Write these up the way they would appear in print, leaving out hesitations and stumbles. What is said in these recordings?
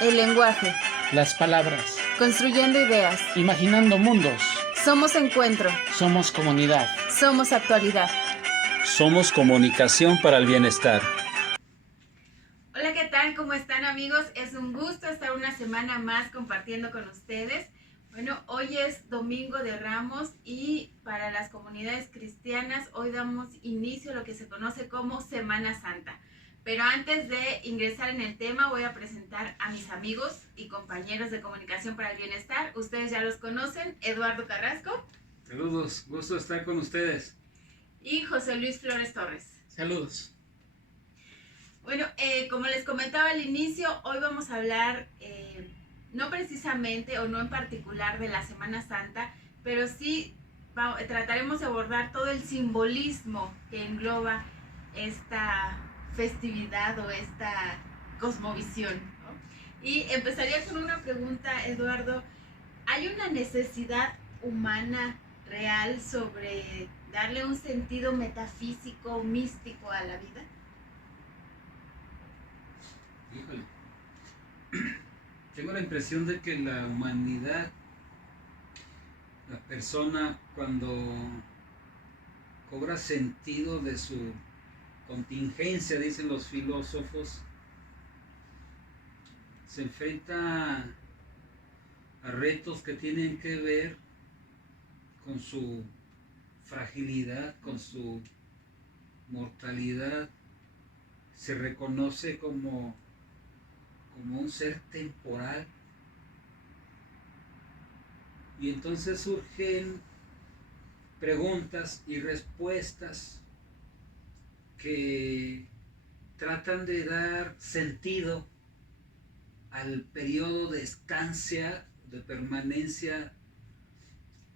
El lenguaje, Las palabras. construyendo ideas. Imaginando mundos. Somos encuentro, Somos comunidad. somos actualidad. Somos comunicación para el bienestar. Hola, ¿qué tal? ¿Cómo están, amigos? Es un gusto estar una semana más compartiendo con ustedes. Bueno, hoy es Domingo de Ramos y para las comunidades cristianas hoy damos inicio a lo que se conoce como Semana Santa. Pero antes de ingresar en el tema voy a presentar a mis amigos y compañeros de Comunicación para el Bienestar. Ustedes ya los conocen, Eduardo Carrasco. Saludos, gusto estar con ustedes. Y José Luis Flores Torres. Saludos. Bueno, como les comentaba al inicio, hoy vamos a hablar no precisamente o no en particular de la Semana Santa, pero sí trataremos de abordar todo el simbolismo que engloba esta festividad o esta cosmovisión, ¿no? Y empezaría con una pregunta, Eduardo. ¿Hay una necesidad humana real sobre darle un sentido metafísico, místico a la vida? Híjole. Tengo la impresión de que la humanidad, la persona, cuando cobra sentido de su contingencia, dicen los filósofos, se enfrenta a retos que tienen que ver con su fragilidad, con su mortalidad. Se reconoce como un ser temporal, y entonces surgen preguntas y respuestas que tratan de dar sentido al periodo de estancia, de permanencia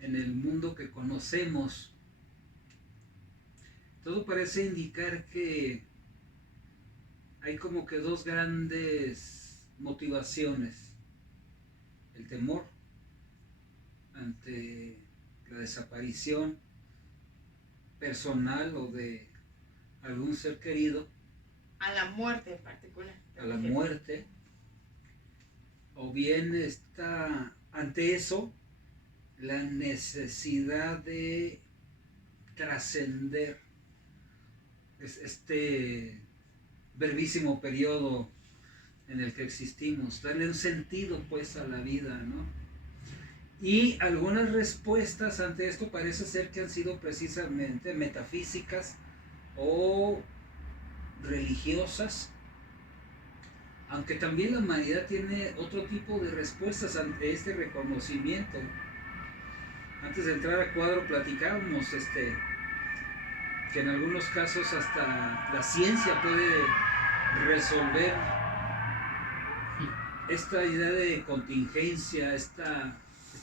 en el mundo que conocemos. Todo parece indicar que hay como que dos grandes motivaciones: el temor ante la desaparición personal o de algún ser querido, A la muerte en particular. a la muerte, o bien está ante eso la necesidad de trascender este brevísimo periodo en el que existimos, darle un sentido pues a la vida, ¿no? Y algunas respuestas ante esto parece ser que han sido precisamente metafísicas o religiosas, aunque también la humanidad tiene otro tipo de respuestas ante este reconocimiento. Antes de entrar a cuadro platicábamos que en algunos casos hasta la ciencia puede resolver esta idea de contingencia, este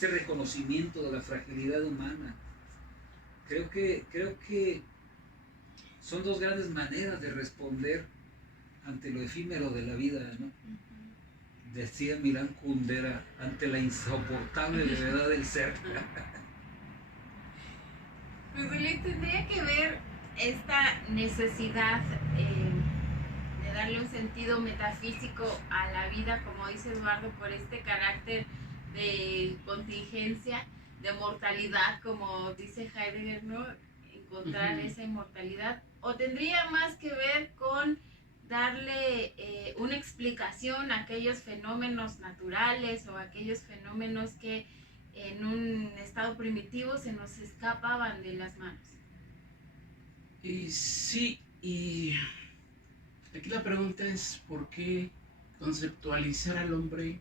reconocimiento de la fragilidad humana. Creo que son dos grandes maneras de responder ante lo efímero de la vida, ¿no? Decía Milán Kundera, ante la insoportable levedad del ser. Pues tendría que ver esta necesidad de darle un sentido metafísico a la vida, como dice Eduardo, por este carácter de contingencia, de mortalidad, como dice Heidegger, ¿no? Encontrar esa inmortalidad, o tendría más que ver con darle una explicación a aquellos fenómenos naturales o aquellos fenómenos que en un estado primitivo se nos escapaban de las manos. Y sí, y aquí la pregunta es ¿por qué conceptualizar al hombre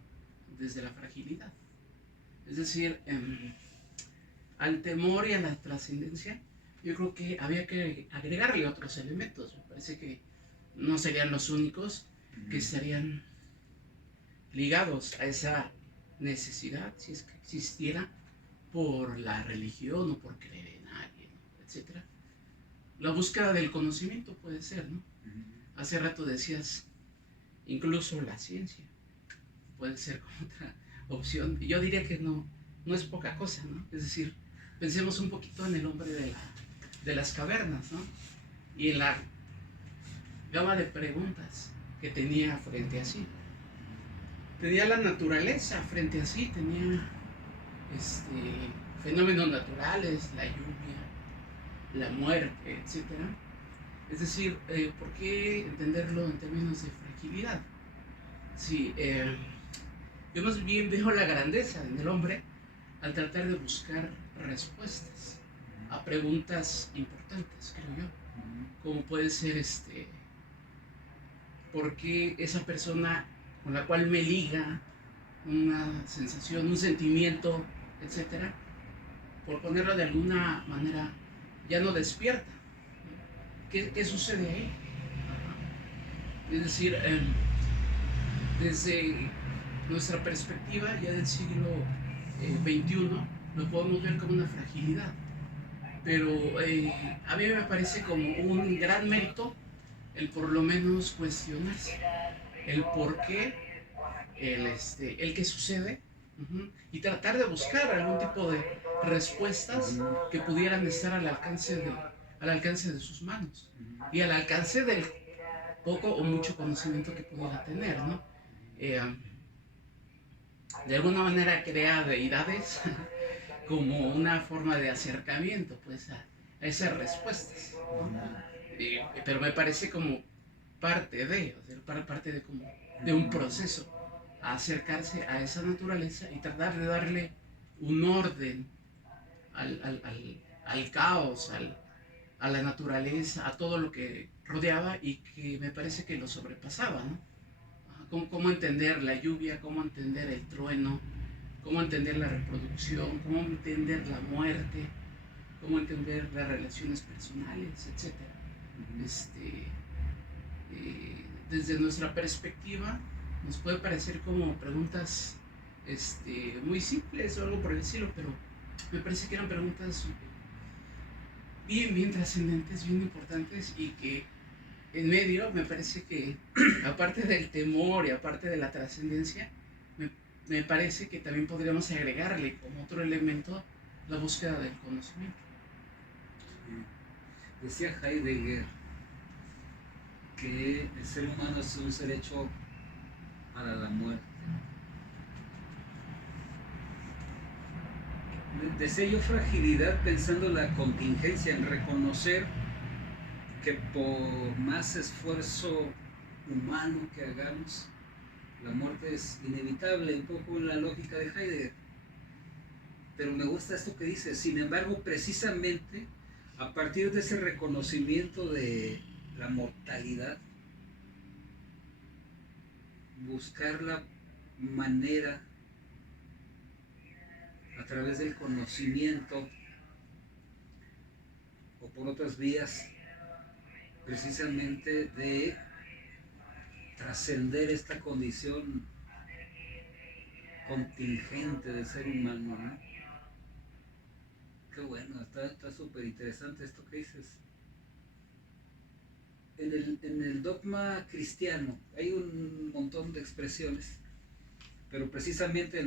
desde la fragilidad? Es decir, al temor y a la trascendencia, yo creo que había que agregarle otros elementos. Me parece que no serían los únicos que estarían ligados a esa necesidad, si es que existiera, por la religión o por creer en alguien, etc. La búsqueda del conocimiento puede ser, ¿no? Hace rato decías, incluso la ciencia puede ser como otra opción. Yo diría que no es poca cosa, ¿no? Es decir, pensemos un poquito en el hombre de las cavernas, ¿no? Y en la gama de preguntas que tenía frente a sí. tenía la naturaleza frente a sí, tenía fenómenos naturales, la lluvia, la muerte, etcétera. Es decir, ¿por qué entenderlo en términos de fragilidad? Sí, yo más bien veo la grandeza en el hombre al tratar de buscar respuestas a preguntas importantes, creo yo. Como puede ser ¿por qué esa persona con la cual me liga una sensación, un sentimiento, etcétera, por ponerlo de alguna manera, ya no despierta? ¿Qué sucede ahí? Es decir, desde nuestra perspectiva ya del siglo XXI, lo podemos ver como una fragilidad. Pero a mí me parece como un gran mérito el por lo menos cuestionarse el por qué, el qué sucede, y tratar de buscar algún tipo de respuestas que pudieran estar al alcance de sus manos y al alcance del poco o mucho conocimiento que pudiera tener, ¿no? De alguna manera crea deidades como una forma de acercamiento, pues, a esas respuestas, ¿no? Pero me parece como parte de, o sea, parte de, como, de un proceso a acercarse a esa naturaleza y tratar de darle un orden al caos, a la naturaleza, a todo lo que rodeaba y que me parece que lo sobrepasaba, ¿no? Cómo entender la lluvia, cómo entender el trueno, cómo entender la reproducción, cómo entender la muerte, cómo entender las relaciones personales, etc. Desde nuestra perspectiva nos puede parecer como preguntas muy simples o algo por el estilo, pero me parece que eran preguntas bien trascendentes, bien importantes, y que en medio me parece que aparte del temor y aparte de la trascendencia, me parece que también podríamos agregarle como otro elemento la búsqueda del conocimiento. Decía Heidegger que el ser humano es un ser hecho para la muerte. Deseo yo fragilidad pensando en la contingencia, en reconocer que por más esfuerzo humano que hagamos, la muerte es inevitable, un poco en la lógica de Heidegger. Pero me gusta esto que dice, sin embargo, precisamente a partir de ese reconocimiento de la mortalidad, buscar la manera a través del conocimiento o por otras vías precisamente de trascender esta condición contingente del ser humano, ¿no? Qué bueno, está súper interesante esto que dices. En el dogma cristiano hay un montón de expresiones, pero precisamente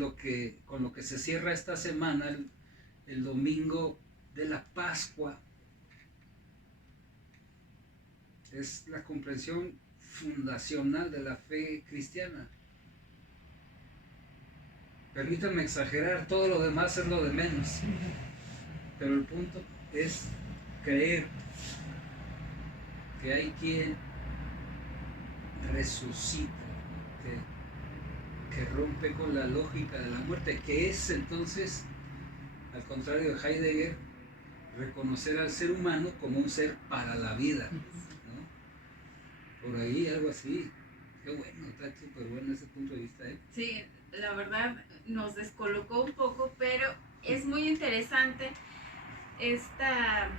con lo que se cierra esta semana, el domingo de la Pascua, es la comprensión fundacional de la fe cristiana. Permítanme exagerar, todo lo demás es lo de menos, pero el punto es creer que hay quien resucita, que rompe con la lógica de la muerte, que es entonces, al contrario de Heidegger, reconocer al ser humano como un ser para la vida, ¿no? Por ahí algo así. Qué bueno, está súper bueno ese punto de vista, ¿eh? Sí, la verdad nos descolocó un poco, pero es muy interesante esta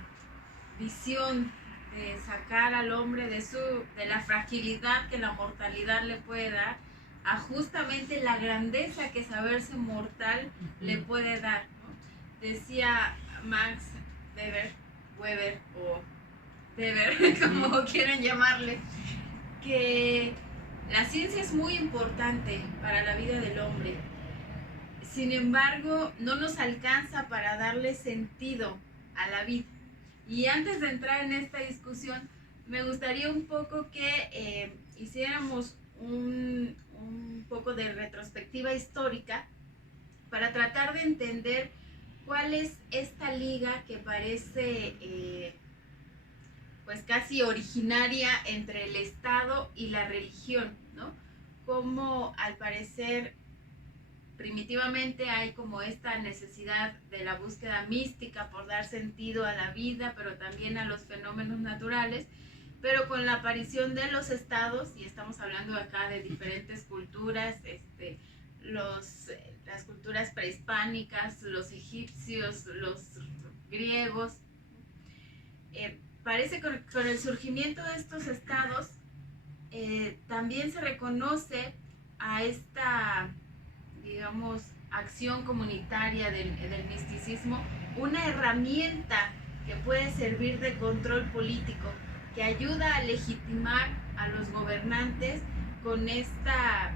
visión de sacar al hombre de la fragilidad que la mortalidad le puede dar a justamente la grandeza que saberse mortal le puede dar, ¿no? Decía Max Weber o Weber, como quieran llamarle, que la ciencia es muy importante para la vida del hombre. Sin embargo, no nos alcanza para darle sentido a la vida. Y antes de entrar en esta discusión, me gustaría un poco que hiciéramos un poco de retrospectiva histórica para tratar de entender cuál es esta liga que parece pues casi originaria entre el Estado y la religión, ¿no? Como al parecer primitivamente hay como esta necesidad de la búsqueda mística por dar sentido a la vida, pero también a los fenómenos naturales, pero con la aparición de los estados, y estamos hablando acá de diferentes culturas, las culturas prehispánicas, los egipcios, los griegos, parece que con el surgimiento de estos estados también se reconoce a esta, digamos, acción comunitaria del misticismo, una herramienta que puede servir de control político, que ayuda a legitimar a los gobernantes con esta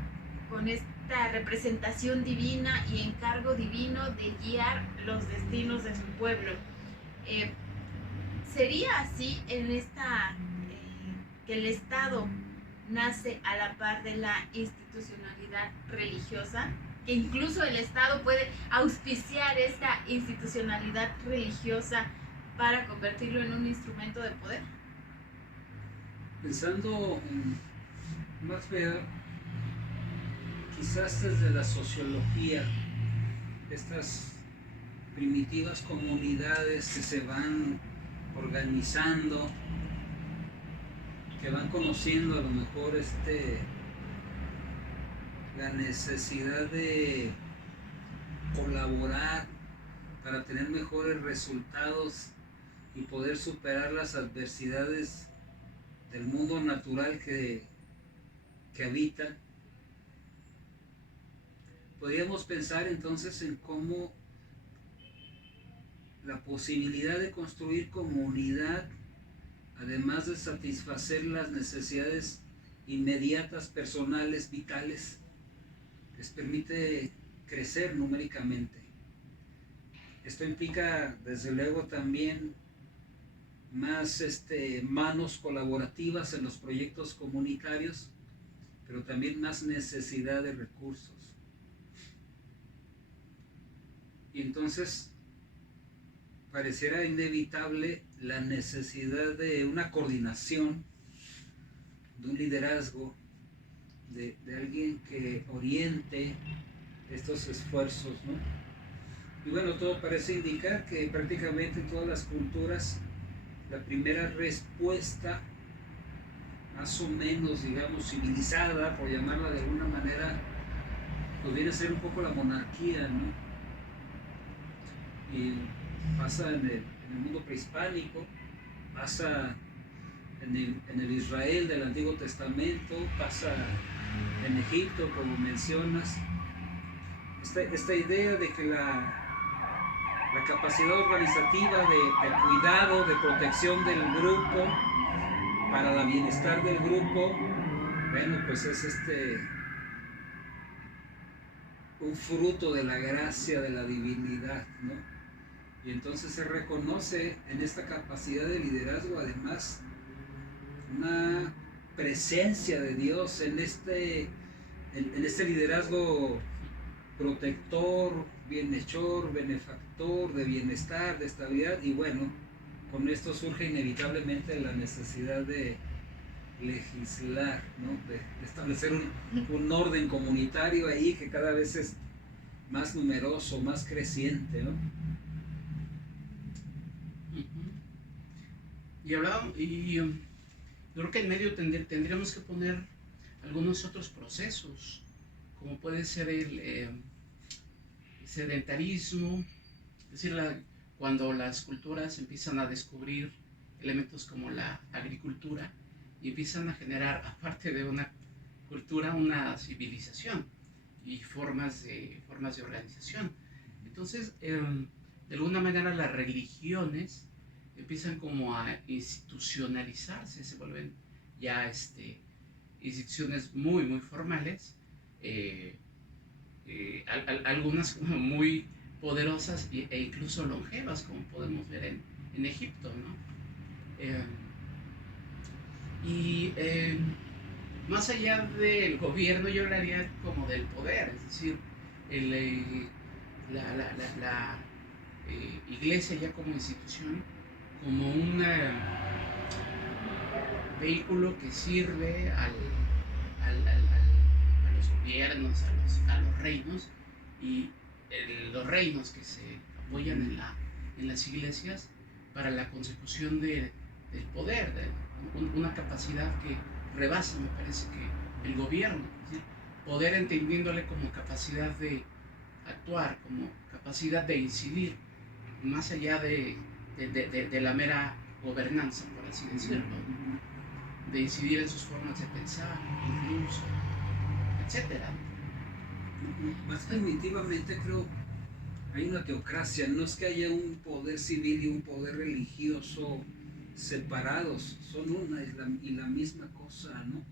representación divina y encargo divino de guiar los destinos de su pueblo. Sería así en que el Estado nace a la par de la institucionalidad religiosa, que incluso el Estado puede auspiciar esta institucionalidad religiosa para convertirlo en un instrumento de poder. Pensando más bien, quizás desde la sociología, estas primitivas comunidades que se van organizando, que van conociendo a lo mejor la necesidad de colaborar para tener mejores resultados y poder superar las adversidades del mundo natural que habitan. Podríamos pensar entonces en cómo la posibilidad de construir comunidad, además de satisfacer las necesidades inmediatas, personales, vitales, les permite crecer numéricamente. Esto implica, desde luego, también más manos colaborativas en los proyectos comunitarios, pero también más necesidad de recursos. Y entonces pareciera inevitable la necesidad de una coordinación, de un liderazgo, de alguien que oriente estos esfuerzos, ¿no? Y bueno, todo parece indicar que prácticamente en todas las culturas la primera respuesta, más o menos, digamos, civilizada, por llamarla de alguna manera, pues viene a ser un poco la monarquía, ¿no? Y pasa en el mundo prehispánico, pasa en el Israel del Antiguo Testamento, pasa en Egipto, como mencionas. Esta idea de que la capacidad organizativa de cuidado, de protección del grupo, para el bienestar del grupo, bueno, pues es un fruto de la gracia de la divinidad, ¿no? Y entonces se reconoce en esta capacidad de liderazgo además una presencia de Dios en este liderazgo protector, bienhechor, benefactor, de bienestar, de estabilidad. Y bueno, con esto surge inevitablemente la necesidad de legislar, ¿no? De establecer un orden comunitario ahí que cada vez es más numeroso, más creciente, ¿no? Y yo creo que en medio tendríamos que poner algunos otros procesos, como puede ser el sedentarismo, es decir, cuando las culturas empiezan a descubrir elementos como la agricultura y empiezan a generar, aparte de una cultura, una civilización y formas de organización. Entonces, de alguna manera las religiones empiezan como a institucionalizarse, se vuelven ya instituciones muy, muy formales, algunas muy poderosas e incluso longevas, como podemos ver en Egipto, ¿no? más allá del gobierno, yo hablaría como del poder, es decir, la iglesia ya como institución, como un vehículo que sirve a los gobiernos, a los reinos, y los reinos que se apoyan en las iglesias para la consecución del poder, una capacidad que rebasa, me parece, que el gobierno, es decir, poder entendiéndole como capacidad de actuar, como capacidad de incidir, más allá de la mera gobernanza, por así decirlo, de incidir en sus formas de pensar, incluso, etcétera. Más primitivamente creo hay una teocracia, no es que haya un poder civil y un poder religioso separados, son una y la misma cosa, ¿no?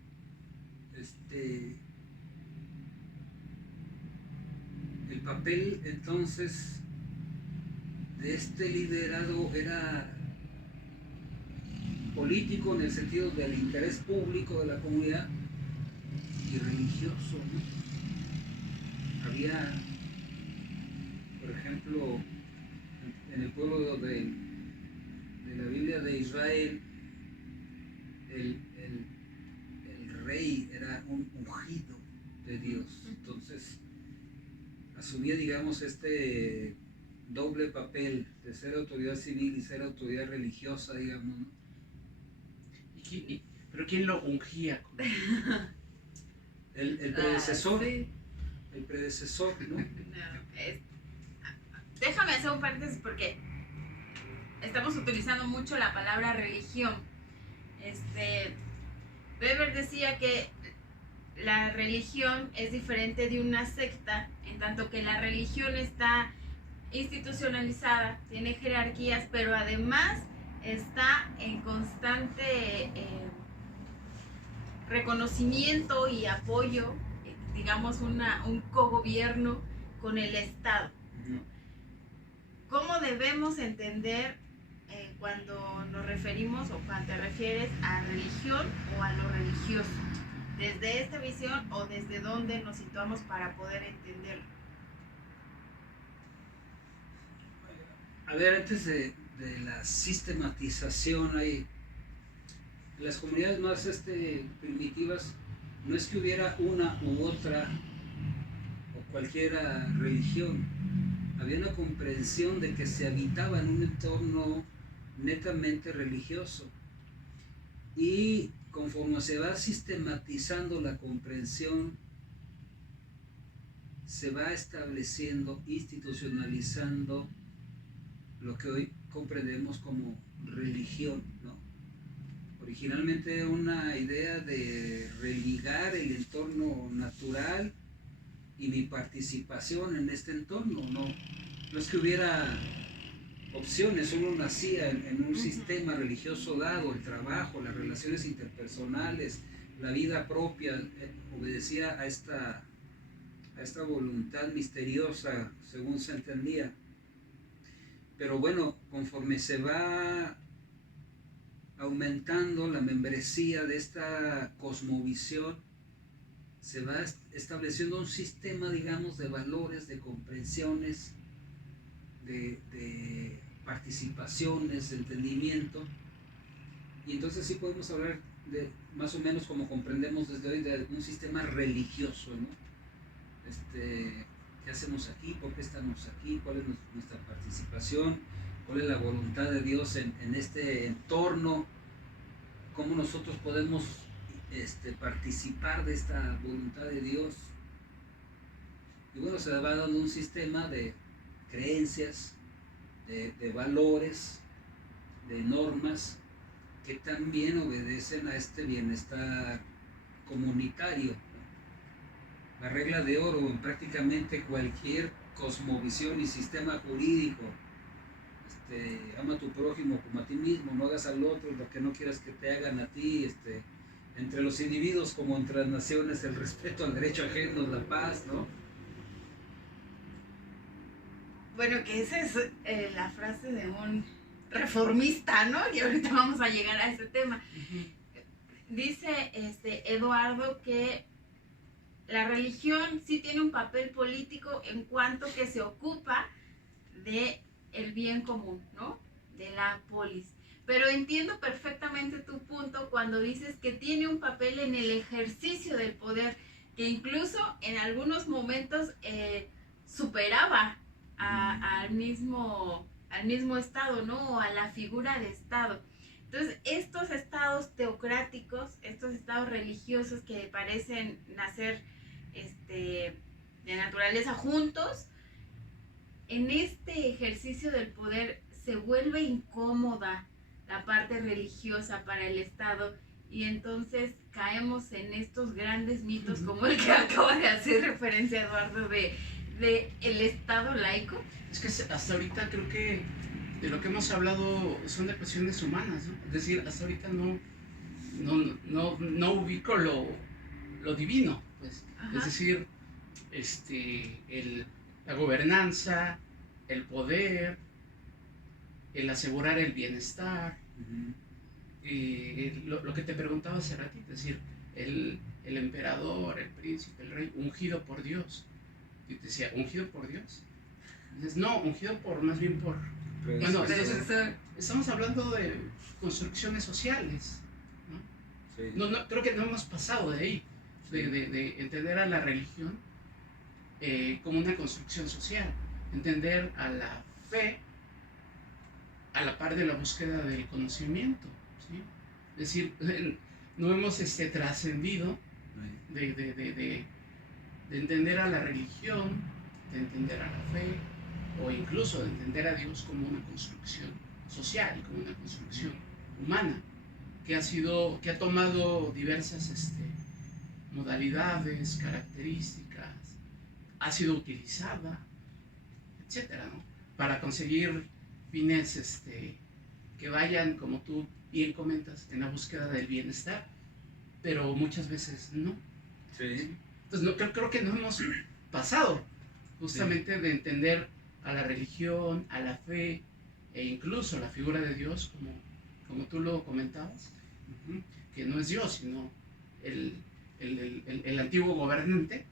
El papel entonces de este liderado era político en el sentido del interés público de la comunidad y religioso, ¿no? Había, por ejemplo, en el pueblo de la Biblia de Israel, el rey era un ungido de Dios, entonces asumía, digamos, este doble papel de ser autoridad civil y ser autoridad religiosa, digamos, ¿no? ¿Pero quién lo ungía? El predecesor, sí. el predecesor, ¿no? Déjame hacer un paréntesis porque estamos utilizando mucho la palabra religión. Weber decía que la religión es diferente de una secta, en tanto que la religión está institucionalizada, tiene jerarquías, pero además está en constante reconocimiento y apoyo, digamos un cogobierno con el Estado. ¿Cómo debemos entender cuando nos referimos o cuando te refieres a religión o a lo religioso? ¿Desde esta visión o desde dónde nos situamos para poder entenderlo? A ver, antes de la sistematización, hay las comunidades más primitivas, no es que hubiera una u otra o cualquiera religión, había una comprensión de que se habitaba en un entorno netamente religioso, y conforme se va sistematizando la comprensión, se va estableciendo, institucionalizando lo que hoy comprendemos como religión, ¿no? Originalmente una idea de religar el entorno natural y mi participación en este entorno, no es que hubiera opciones, uno nacía en un sistema religioso dado, el trabajo, las relaciones interpersonales, la vida propia, obedecía a esta voluntad misteriosa, según se entendía. Pero bueno, conforme se va aumentando la membresía de esta cosmovisión, se va estableciendo un sistema, digamos, de valores, de comprensiones, de participaciones, de entendimiento, y entonces sí podemos hablar de más o menos como comprendemos desde hoy de un sistema religioso, ¿no? ¿Qué hacemos aquí? ¿Por qué estamos aquí? ¿Cuál es nuestra participación? ¿Cuál es la voluntad de Dios en este entorno? ¿Cómo nosotros podemos participar de esta voluntad de Dios? Y bueno, se va dando un sistema de creencias, de valores, de normas que también obedecen a este bienestar comunitario. La regla de oro en prácticamente cualquier cosmovisión y sistema jurídico: ama a tu prójimo como a ti mismo, no hagas al otro lo que no quieras que te hagan a ti, entre los individuos como entre las naciones, el respeto al derecho ajeno, la paz, ¿no? Bueno, que esa es la frase de un reformista, ¿no? Y ahorita vamos a llegar a ese tema. dice Eduardo que la religión sí tiene un papel político en cuanto que se ocupa de el bien común, ¿no? De la polis. Pero entiendo perfectamente tu punto cuando dices que tiene un papel en el ejercicio del poder, que incluso en algunos momentos superaba al mismo Estado, ¿no? O a la figura de Estado. Entonces, estos estados teocráticos, estos estados religiosos que parecen nacer de naturaleza juntos, en este ejercicio del poder se vuelve incómoda la parte religiosa para el Estado y entonces caemos en estos grandes mitos como el que acaba de hacer referencia Eduardo de el Estado laico. Es que hasta ahorita creo que de lo que hemos hablado son de cuestiones humanas, ¿no? Es decir, hasta ahorita no ubico lo divino, pues. Ajá. Es decir, la gobernanza, el poder, el asegurar el bienestar, lo que te preguntaba hace ratito, es decir, el emperador, el príncipe, el rey, ungido por Dios. Y te decía, ¿ungido por Dios? Dices, no, ungido más bien por... Bueno, estamos hablando de construcciones sociales, ¿no? Sí. No, creo que no hemos pasado de ahí, de entender a la religión como una construcción social, entender a la fe a la par de la búsqueda del conocimiento, ¿sí? Es decir, no hemos trascendido de entender a la religión, de entender a la fe, o incluso de entender a Dios como una construcción social, como una construcción humana, que ha tomado diversas modalidades, características, ha sido utilizada, etcétera, ¿no? Para conseguir fines que vayan, como tú bien comentas, en la búsqueda del bienestar, pero muchas veces no. Sí. Entonces creo que no hemos pasado justamente de entender a la religión, a la fe e incluso la figura de Dios, como tú lo comentabas, que no es Dios, sino el antiguo gobernante.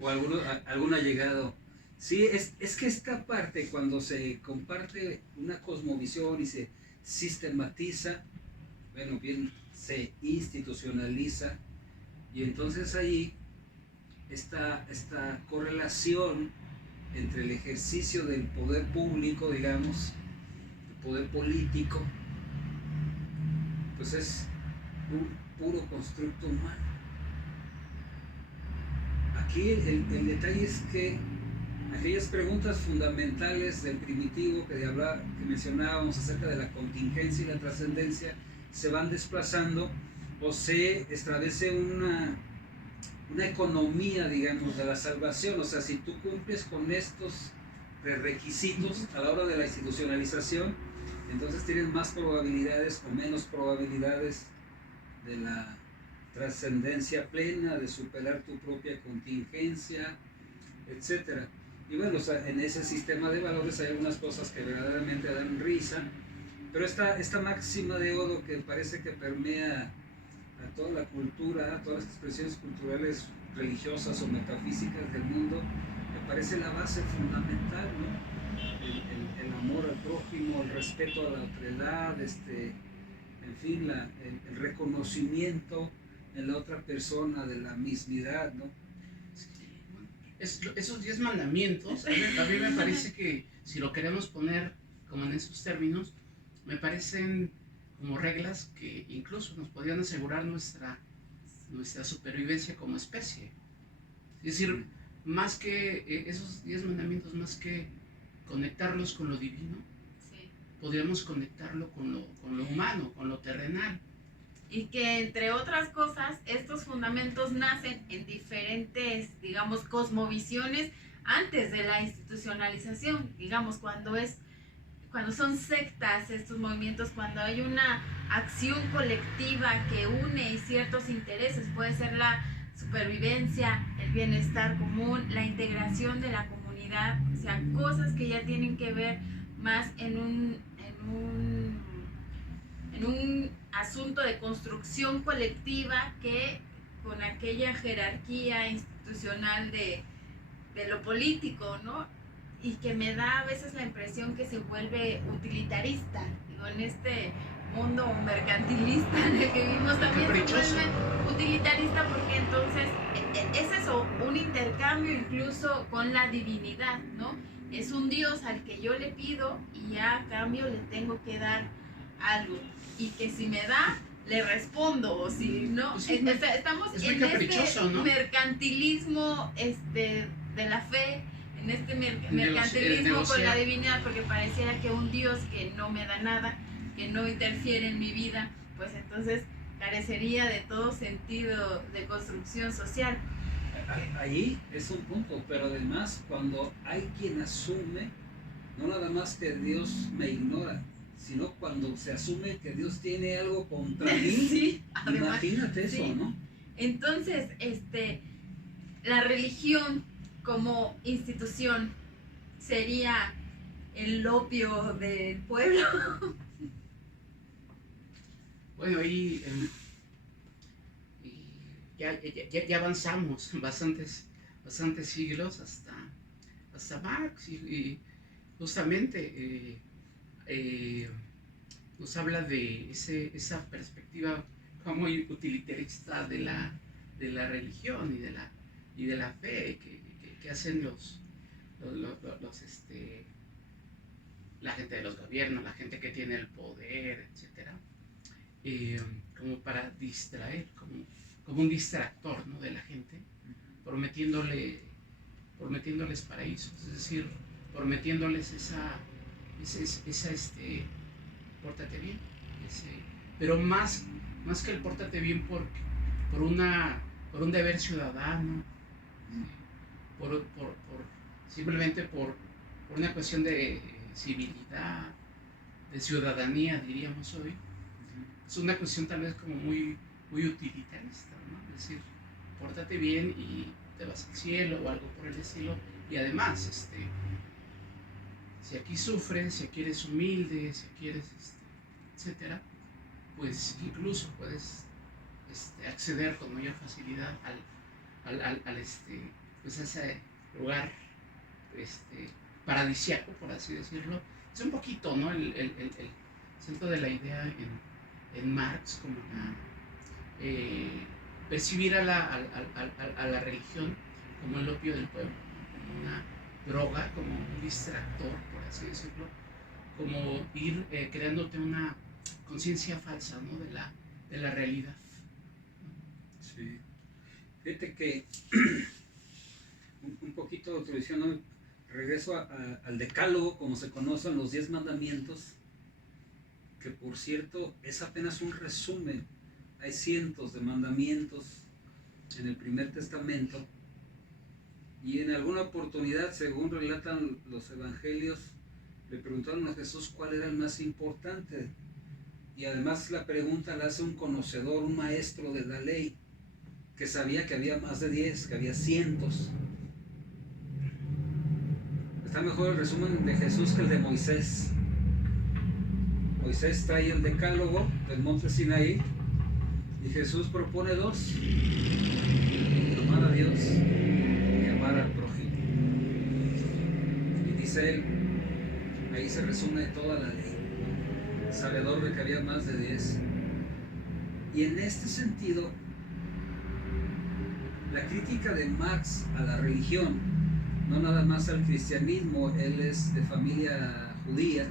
O algún allegado. Sí, es que esta parte, cuando se comparte una cosmovisión y se sistematiza, bueno, bien, se institucionaliza, y entonces ahí esta correlación entre el ejercicio del poder público, digamos, el poder político, pues es un puro constructo humano. Aquí el detalle es que aquellas preguntas fundamentales del primitivo que mencionábamos acerca de la contingencia y la trascendencia se van desplazando, o se establece una economía, digamos, de la salvación. O sea, si tú cumples con estos requisitos a la hora de la institucionalización, entonces tienes más probabilidades o menos probabilidades de la trascendencia plena, de superar tu propia contingencia, etc. Y bueno, o sea, en ese sistema de valores hay algunas cosas que verdaderamente dan risa, pero esta máxima de oro que parece que permea a toda la cultura, a todas las expresiones culturales, religiosas o metafísicas del mundo, me parece la base fundamental, ¿no? El amor al prójimo, el respeto a la otredad, en fin, el reconocimiento en la otra persona de la mismidad, ¿no? Esos 10 mandamientos, a mí me parece que si lo queremos poner como en esos términos, me parecen como reglas que incluso nos podrían asegurar nuestra supervivencia como especie. Es decir, más que esos 10 mandamientos, más que conectarlos con lo divino, sí, podríamos conectarlo con lo humano, con lo terrenal. Y que entre otras cosas, estos fundamentos nacen en diferentes, digamos, cosmovisiones antes de la institucionalización, digamos, cuando son sectas estos movimientos, cuando hay una acción colectiva que une ciertos intereses, puede ser la supervivencia, el bienestar común, la integración de la comunidad, o sea, cosas que ya tienen que ver más en un asunto de construcción colectiva que con aquella jerarquía institucional de lo político, ¿no? Y que me da a veces la impresión que se vuelve utilitarista, digo, en este mundo mercantilista en el que vivimos también Caprichoso. se vuelve utilitarista, porque entonces es eso, un intercambio incluso con la divinidad, ¿no? Es un Dios al que yo le pido y ya a cambio le tengo que dar algo, y que si me da le respondo, o si no, Pues sí, estamos es muy en caprichoso, este ¿no? mercantilismo de la fe, en este El mercantilismo con negociar. la divinidad, porque pareciera que un Dios que no me da nada, que no interfiere en mi vida, pues entonces carecería de todo sentido de construcción social. Ahí es un punto, pero además cuando hay quien asume, no nada más que Dios me ignora, sino cuando se asume que Dios tiene algo contra mí, Sí, además, imagínate eso, sí. ¿no? Entonces, la religión como institución sería el opio del pueblo. Bueno, ahí ya avanzamos bastantes siglos hasta Marx y justamente nos habla de esa perspectiva como muy utilitarista de la religión y de la fe que hacen la gente de los gobiernos, la gente que tiene el poder, etcétera, como para distraer, como un distractor, ¿no?, de la gente, prometiéndoles paraísos, es decir, prometiéndoles esa pórtate bien, pero más que el pórtate bien por un deber ciudadano, simplemente por una cuestión de civilidad, de ciudadanía, diríamos hoy. Es una cuestión tal vez como muy utilitarista, ¿no? Es decir, pórtate bien y te vas al cielo o algo por el estilo. Y además, si aquí sufres, si aquí eres humilde, si aquí eres, etcétera, pues incluso puedes acceder con mayor facilidad al pues a ese lugar paradisíaco, por así decirlo. Es un poquito, ¿no?, el centro de la idea en Marx, como percibir a la religión como el opio del pueblo, como una droga, como un distractor, por así decirlo, como ir creándote una conciencia falsa, ¿no?, de la realidad. Sí. Fíjate que un poquito de tradición, ¿no? Regreso al decálogo, como se conocen los 10 mandamientos, que por cierto es apenas un resumen. Hay cientos de mandamientos en el Primer Testamento, y en alguna oportunidad, según relatan los evangelios, le preguntaron a Jesús cuál era el más importante, y además la pregunta la hace un conocedor, un maestro de la ley, que sabía que había más de 10, que había cientos. Está mejor el resumen de Jesús que el de Moisés. Moisés trae el decálogo del monte Sinaí y Jesús propone 2: amar a Dios y amar al prójimo. Y dice él, ahí se resume toda la ley, sabedor de que había más de 10. Y en este sentido, la crítica de Marx a la religión, no nada más al cristianismo, él es de familia judía,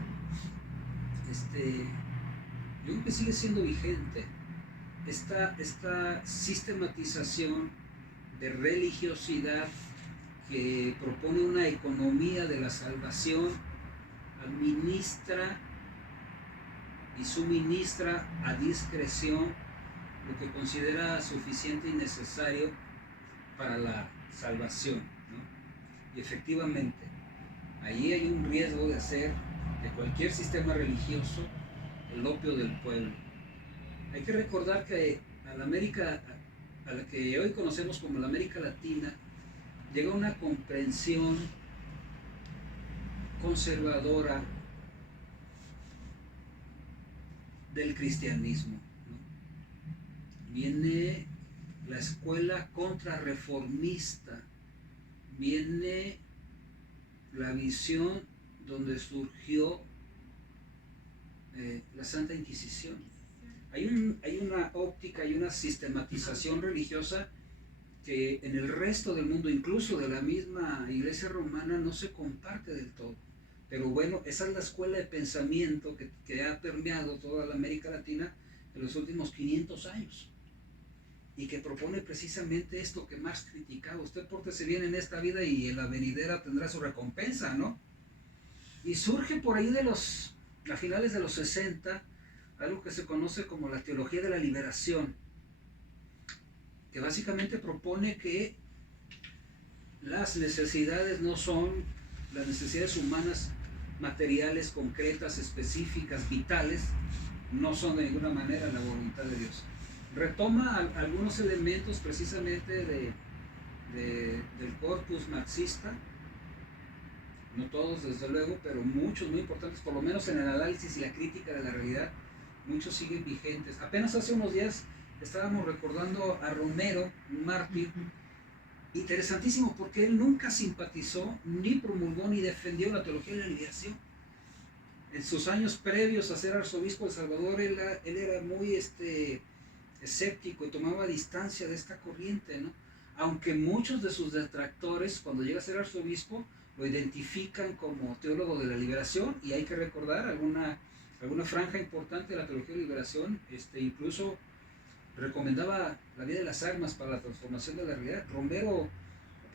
yo creo que sigue siendo vigente. Esta sistematización de religiosidad que propone una economía de la salvación, administra y suministra a discreción lo que considera suficiente y necesario para la salvación, ¿no? Y efectivamente, ahí hay un riesgo de hacer de cualquier sistema religioso el opio del pueblo. Hay que recordar que a la América, a la que hoy conocemos como la América Latina, llega una comprensión conservadora del cristianismo. viene la escuela contrarreformista, viene la visión donde surgió la Santa Inquisición. Hay una óptica y una sistematización religiosa que en el resto del mundo, incluso de la misma Iglesia romana, no se comparte del todo. Pero bueno, esa es la escuela de pensamiento que ha permeado toda la América Latina en los últimos 500 años. Y que propone precisamente esto que Marx criticaba: usted pórtese bien en esta vida y en la venidera tendrá su recompensa, ¿no? Y surge por ahí a finales de los 60, algo que se conoce como la teología de la liberación, que básicamente propone que las necesidades no son las necesidades humanas materiales, concretas, específicas, vitales, no son de ninguna manera la voluntad de Dios. Retoma algunos elementos precisamente del corpus marxista, no todos desde luego, pero muchos muy importantes, por lo menos en el análisis y la crítica de la realidad, muchos siguen vigentes. Apenas hace unos días estábamos recordando a Romero, un mártir, interesantísimo, porque él nunca simpatizó, ni promulgó, ni defendió la teología de la liberación. En sus años previos a ser arzobispo de El Salvador, él era muy escéptico y tomaba distancia de esta corriente, ¿no? Aunque muchos de sus detractores, cuando llega a ser arzobispo, lo identifican como teólogo de la liberación, y hay que recordar alguna franja importante de la teología de la liberación, incluso recomendaba la vida de las armas para la transformación de la realidad. Romero,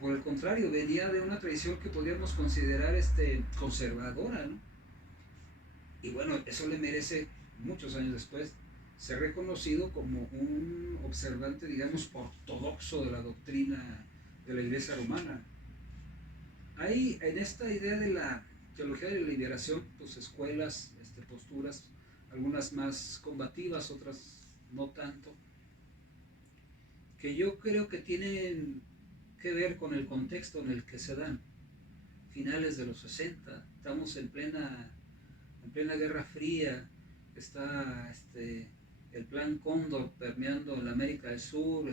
por el contrario, venía de una tradición que podríamos considerar conservadora, ¿no? Y bueno, eso le merece, muchos años después, ser reconocido como un observante, digamos, ortodoxo de la doctrina de la Iglesia romana. Hay en esta idea de la teología de la liberación, pues escuelas, posturas, algunas más combativas, otras no tanto, que yo creo que tienen que ver con el contexto en el que se dan. Finales de los 60, estamos en plena Guerra Fría, está el Plan Cóndor permeando en la América del Sur,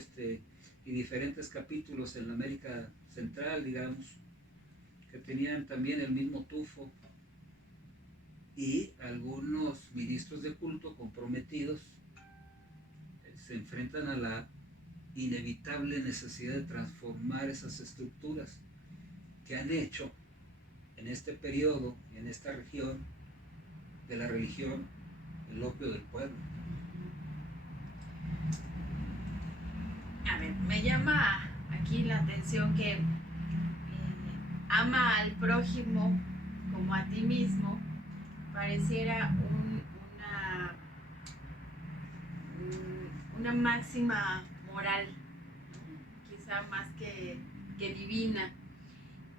y diferentes capítulos en la América Central, digamos, que tenían también el mismo tufo, y algunos ministros de culto comprometidos se enfrentan a la inevitable necesidad de transformar esas estructuras que han hecho en este periodo, en esta región de la religión, el opio del pueblo. A ver, me llama aquí la atención que ama al prójimo como a ti mismo. Pareciera una máxima moral, ¿no? Quizá más que divina,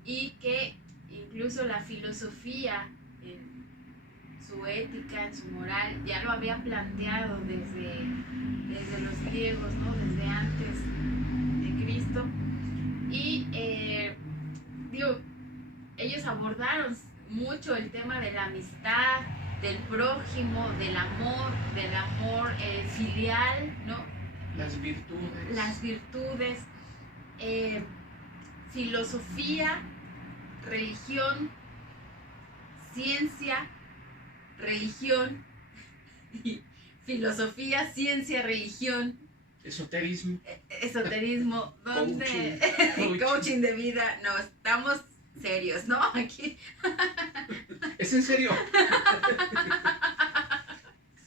y que incluso la filosofía en su ética, en su moral, ya lo había planteado desde los griegos, ¿no? Desde antes de Cristo. Y ellos abordaron mucho el tema de la amistad, del prójimo, del amor filial, ¿no? Las virtudes. Filosofía, religión, ciencia, religión, filosofía, ciencia, religión, esoterismo, donde coaching de vida. No, estamos serios, ¿no? Aquí. ¿Es en serio?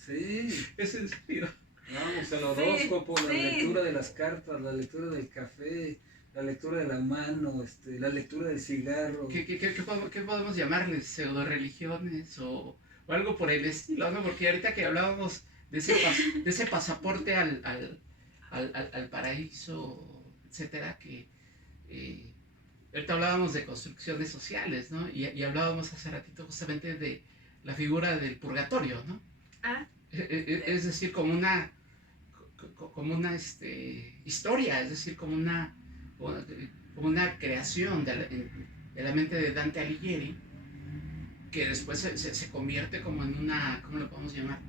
Sí. ¿Es en serio? Vamos, el horóscopo, la lectura de las cartas, la lectura del café, la lectura de la mano, la lectura del cigarro. ¿Qué podemos llamarles? ¿Pseudo-religiones o algo por el estilo, no? Porque ahorita que hablábamos de ese pasaporte al paraíso, etcétera, que ahorita hablábamos de construcciones sociales, ¿no? Y hablábamos hace ratito justamente de la figura del purgatorio, ¿no? Es decir, como una historia, es decir, como una creación de la mente de Dante Alighieri, que después se convierte como en una, ¿cómo lo podemos llamar?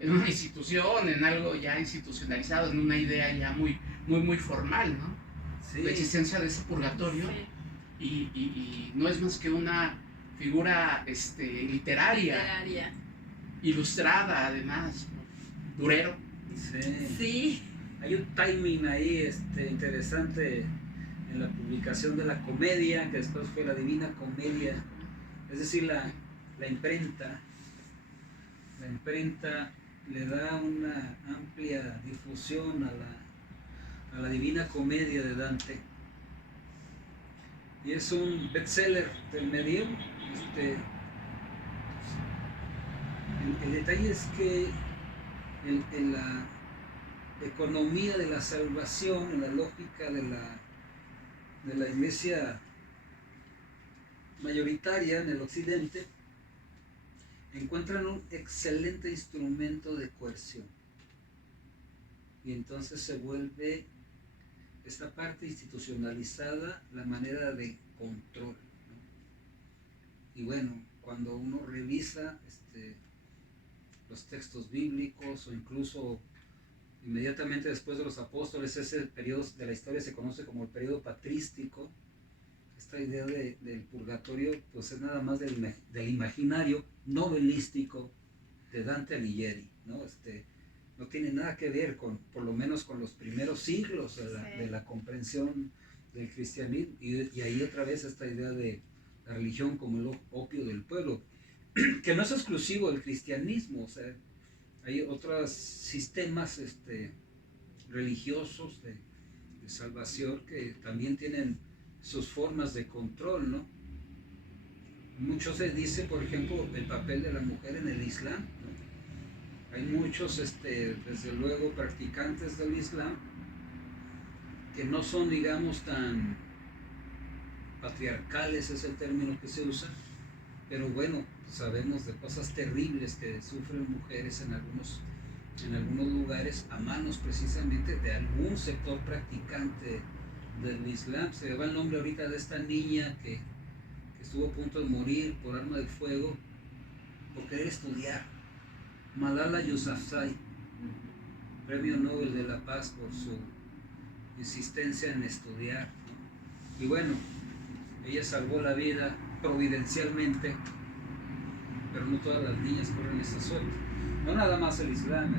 en una institución, en algo ya institucionalizado, en una idea ya muy formal, ¿no? Sí. La existencia de ese purgatorio, Sí. y no es más que una figura literaria, ilustrada además, Durero. Sí. Sí. Hay un timing ahí interesante en la publicación de la comedia, que después fue la Divina Comedia, es decir, la imprenta le da una amplia difusión a la Divina Comedia de Dante, y es un bestseller del medievo. El detalle es que en la economía de la salvación, en la lógica de la iglesia mayoritaria en el occidente, encuentran un excelente instrumento de coerción, y entonces se vuelve esta parte institucionalizada la manera de control, ¿no? Y bueno, cuando uno revisa los textos bíblicos, o incluso inmediatamente después de los apóstoles, ese periodo de la historia se conoce como el periodo patrístico. Esta idea del purgatorio pues es nada más del imaginario novelístico de Dante Alighieri, ¿no? No tiene nada que ver por lo menos con los primeros siglos de la comprensión del cristianismo, y ahí otra vez esta idea de la religión como el opio del pueblo, que no es exclusivo del cristianismo. O sea, hay otros sistemas religiosos de salvación que también tienen sus formas de control, ¿no? Mucho se dice, por ejemplo, el papel de la mujer en el Islam, ¿no? Hay muchos, desde luego, practicantes del Islam que no son, digamos, tan patriarcales, es el término que se usa, pero bueno, sabemos de cosas terribles que sufren mujeres en algunos lugares a manos precisamente de algún sector practicante del Islam. Se me va el nombre ahorita de esta niña que estuvo a punto de morir por arma de fuego por querer estudiar, Malala Yousafzai, premio Nobel de la Paz por su insistencia en estudiar, ¿no? Y bueno, ella salvó la vida providencialmente, pero no todas las niñas corren esa suerte. No nada más el Islam,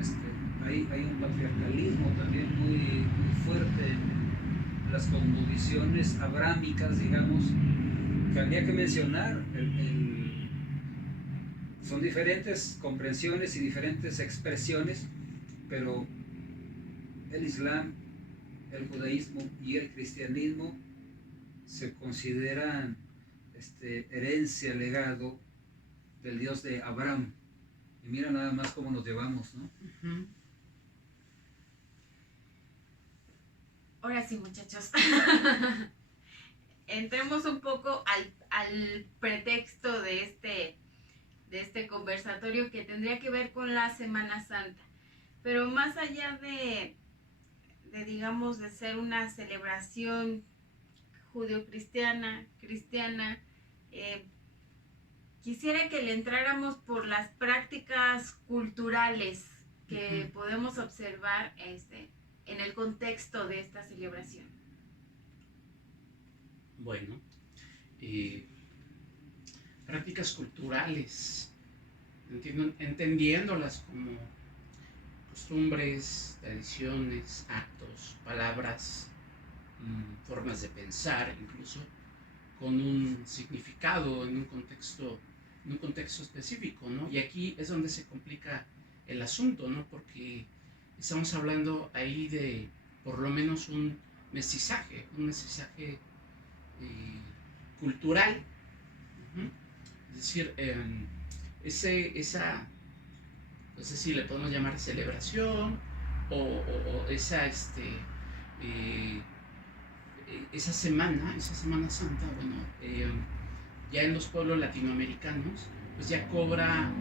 hay un patriarcalismo también muy fuerte en las cosmovisiones abrámicas, digamos, que habría que mencionar. Son diferentes comprensiones y diferentes expresiones, pero el Islam, el judaísmo y el cristianismo se consideran herencia, legado del Dios de Abraham. Y mira nada más cómo nos llevamos, ¿no? Uh-huh. Ahora sí, muchachos. Entremos un poco al pretexto de este conversatorio, que tendría que ver con la Semana Santa. Pero más allá de digamos, de ser una celebración judio-cristiana, cristiana, quisiera que le entráramos por las prácticas culturales que Uh-huh. podemos observar en el contexto de esta celebración. Bueno, prácticas culturales, entendiéndolas como costumbres, tradiciones, actos, palabras, formas de pensar, incluso con un significado en un contexto específico, ¿no? Y aquí es donde se complica el asunto, ¿no? Porque estamos hablando ahí de por lo menos un mestizaje cultural. Uh-huh. Es decir, no sé si le podemos llamar celebración o esa Semana Santa, bueno, ya en los pueblos latinoamericanos, pues ya cobra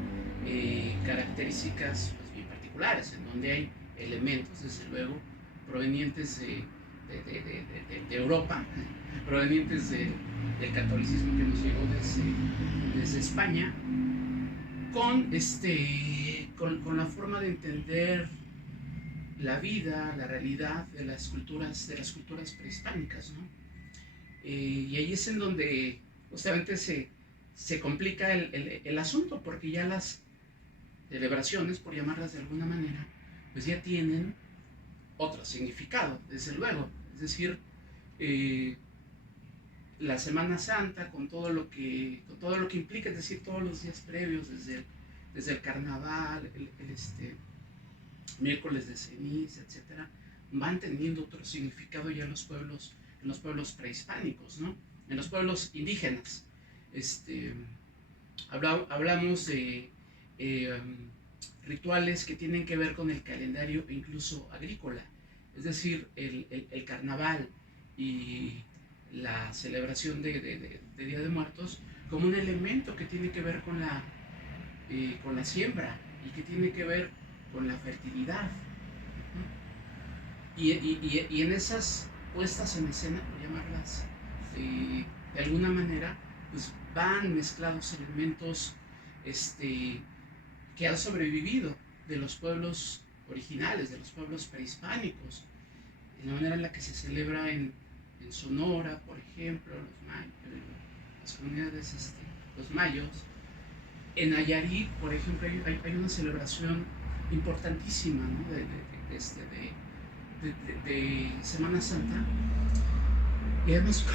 características pues, bien particulares, en donde hay elementos, desde luego, provenientes de Europa, provenientes del catolicismo que nos llegó desde España, con con la forma de entender la vida, la realidad de las culturas prehispánicas, ¿no? Y ahí es en donde justamente se complica el asunto, porque ya las celebraciones, por llamarlas de alguna manera, pues ya tienen otro significado, desde luego. Es decir, eh, la Semana Santa, con todo lo que implica, es decir, todos los días previos, desde el carnaval, miércoles de ceniza, etcétera, van teniendo otro significado ya en los pueblos prehispánicos, ¿no? En los pueblos indígenas. Este, hablamos de rituales que tienen que ver con el calendario incluso agrícola, es decir, el carnaval y la celebración de Día de Muertos como un elemento que tiene que ver con la siembra y que tiene que ver con la fertilidad. Y en esas puestas en escena, por llamarlas de alguna manera, pues van mezclados elementos que han sobrevivido de los pueblos originales, de los pueblos prehispánicos, de la manera en la que se celebra en Sonora, por ejemplo, las comunidades, los mayos. En Nayarit, por ejemplo, hay una celebración importantísima, ¿no? de Semana Santa, y además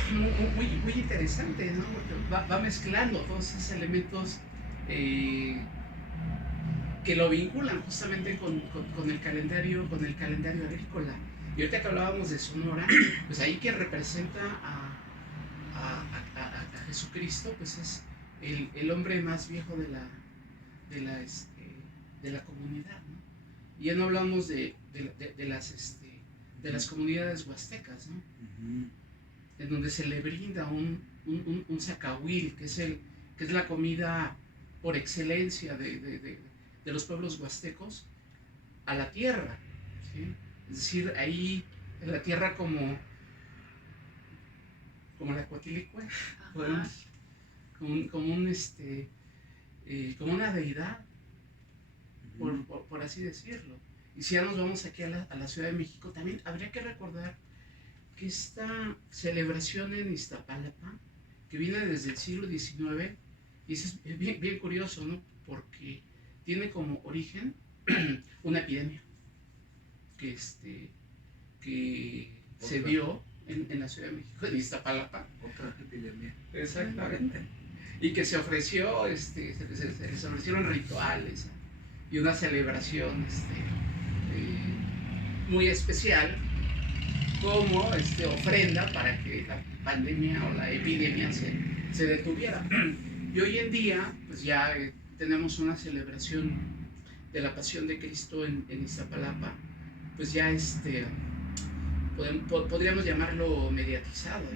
muy interesante, ¿no? Porque va mezclando todos esos elementos que lo vinculan justamente con el calendario agrícola. Y ahorita que hablábamos de Sonora, pues ahí quien representa a Jesucristo, pues es el hombre más viejo de la comunidad, ¿no? Y ya no hablamos de las comunidades huastecas, ¿no? Uh-huh. En donde se le brinda un zacahuil, que es la comida por excelencia de los pueblos huastecos, a la tierra, ¿sí? Es decir, ahí en la tierra como la Coatilicue, como una deidad, por así decirlo. Y si ya nos vamos aquí a la Ciudad de México, también habría que recordar que esta celebración en Iztapalapa, que viene desde el siglo XIX, y eso es bien, bien curioso, ¿no? Porque tiene como origen una epidemia que se dio en la Ciudad de México, en Iztapalapa. Otra epidemia. Exactamente. Y que se ofreció, se les ofrecieron rituales y una celebración muy especial como ofrenda para que la pandemia o la epidemia se detuviera. Y hoy en día, pues ya tenemos una celebración de la Pasión de Cristo en Iztapalapa, pues ya podríamos llamarlo mediatizado,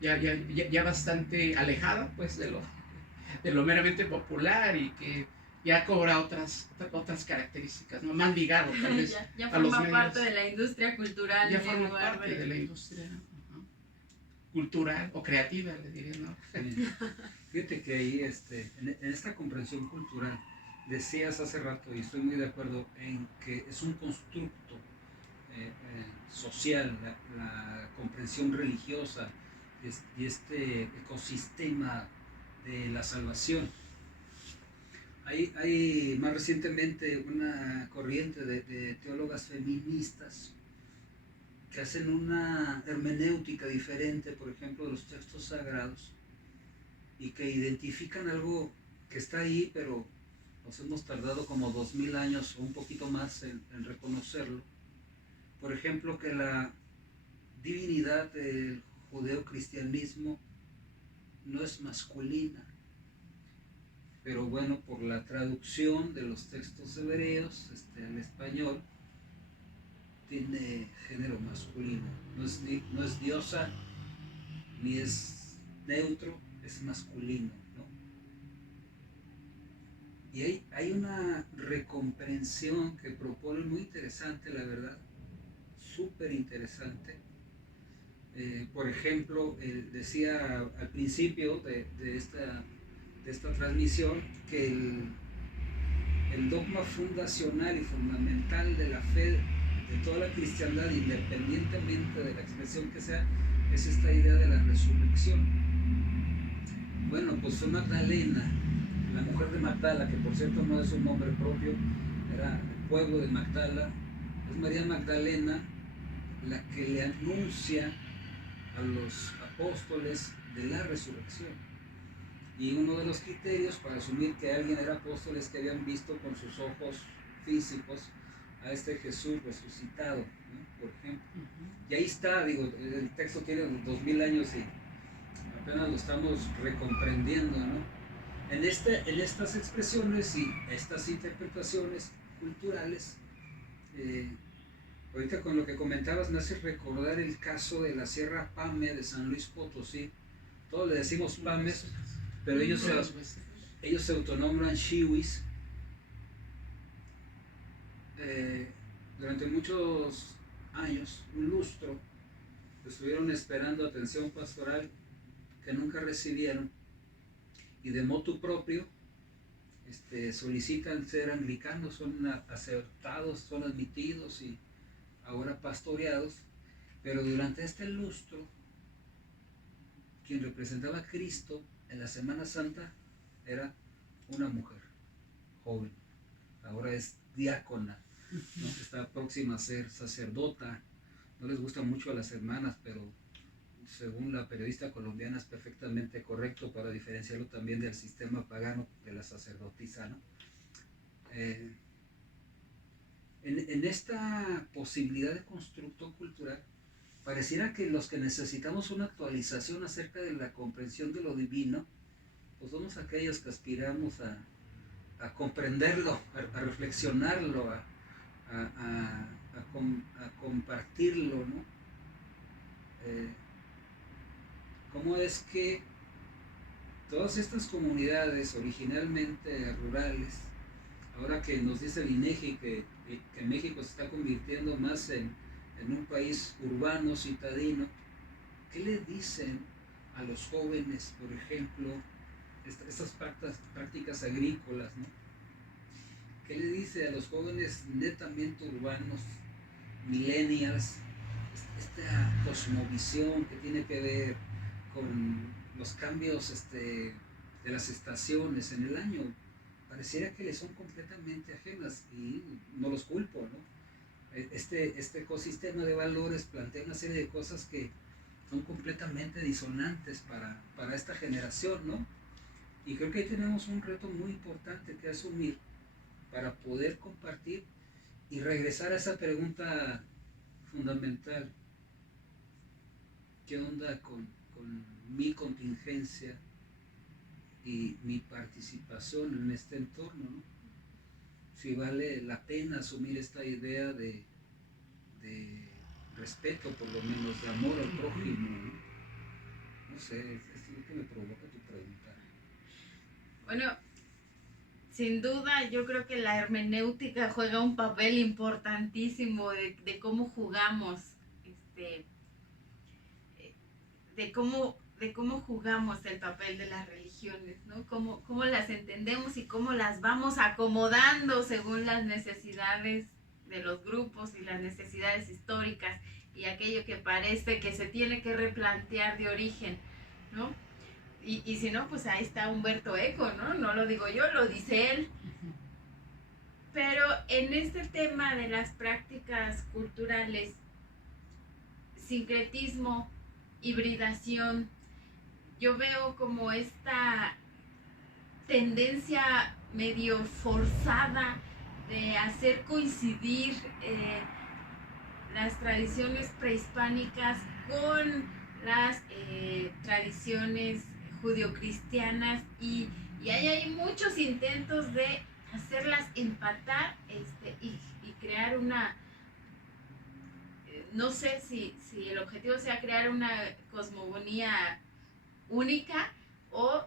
ya bastante alejada pues de lo meramente popular, y que ya cobra otras características, ¿no? Más ligado tal vez ya a los forma medios. parte de la industria cultural. Ya forma parte de la industria cultural o creativa, le diría, ¿no? Sí. Fíjate que ahí, en esta comprensión cultural, decías hace rato, y estoy muy de acuerdo, en que es un constructo social, la comprensión religiosa y este ecosistema de la salvación. Hay más recientemente una corriente de teólogas feministas que hacen una hermenéutica diferente, por ejemplo, de los textos sagrados, y que identifican algo que está ahí, pero nos hemos tardado como 2000 años o un poquito más en reconocerlo. Por ejemplo, que la divinidad del judeocristianismo no es masculina, pero bueno, por la traducción de los textos hebreos al español, tiene género masculino. No es diosa, ni es neutro, es masculino, ¿no? Y hay una recomprensión que proponen muy interesante, la verdad, súper interesante. Por ejemplo, decía al principio de esta transmisión que el dogma fundacional y fundamental de la fe de toda la cristiandad, independientemente de la expresión que sea, es esta idea de la resurrección. Bueno, pues fue Magdalena, la mujer de Magdala, que por cierto no es un nombre propio, era el pueblo de Magdala. Es María Magdalena la que le anuncia a los apóstoles de la resurrección. Y uno de los criterios para asumir que alguien era apóstol es que habían visto con sus ojos físicos a este Jesús resucitado, ¿no? Por ejemplo. Y ahí está, digo, el texto tiene 2000 años y apenas lo estamos recomprendiendo, ¿no? En estas expresiones y estas interpretaciones culturales, ahorita con lo que comentabas me hace recordar el caso de la Sierra Pame de San Luis Potosí. Todos le decimos Pames, pero ellos se autonombran Chihuis. Durante muchos años, un lustro, estuvieron esperando atención pastoral que nunca recibieron, y de motu propio solicitan ser anglicanos, son aceptados, son admitidos y ahora pastoreados, pero durante este lustro, quien representaba a Cristo en la Semana Santa era una mujer joven, ahora es diácona, ¿no? Está próxima a ser sacerdota. No les gusta mucho a las hermanas, pero según la periodista colombiana es perfectamente correcto para diferenciarlo también del sistema pagano de la sacerdotisa, ¿no? En esta posibilidad de constructo cultural, pareciera que los que necesitamos una actualización acerca de la comprensión de lo divino, pues somos aquellos que aspiramos a comprenderlo, a reflexionarlo, a compartirlo, ¿no? ¿Cómo es que todas estas comunidades originalmente rurales, ahora que nos dice el INEGI que México se está convirtiendo más en un país urbano, citadino, ¿qué le dicen a los jóvenes, por ejemplo, estas prácticas agrícolas, ¿no? ¿Qué le dice a los jóvenes netamente urbanos, millennials, esta cosmovisión que tiene que ver con los cambios de las estaciones en el año? Pareciera que les son completamente ajenas y no los culpo, ¿no? Este ecosistema de valores plantea una serie de cosas que son completamente disonantes para esta generación, ¿no? Y creo que ahí tenemos un reto muy importante que asumir para poder compartir y regresar a esa pregunta fundamental: ¿qué onda con mi contingencia y mi participación en este entorno, ¿no? Si vale la pena asumir esta idea de respeto, por lo menos de amor al prójimo, ¿no? No sé, es lo que me provoca tu pregunta. Bueno, sin duda yo creo que la hermenéutica juega un papel importantísimo de cómo jugamos, de cómo jugamos el papel de las religiones, ¿no? Cómo las entendemos y cómo las vamos acomodando según las necesidades de los grupos y las necesidades históricas y aquello que parece que se tiene que replantear de origen, ¿no? Y si no, pues ahí está Humberto Eco, ¿no? No lo digo yo, lo dice él. Pero en este tema de las prácticas culturales, sincretismo, hibridación, yo veo como esta tendencia medio forzada de hacer coincidir las tradiciones prehispánicas con las tradiciones judio-cristianas y hay muchos intentos de hacerlas empatar y crear una, no sé si el objetivo sea crear una cosmogonía única o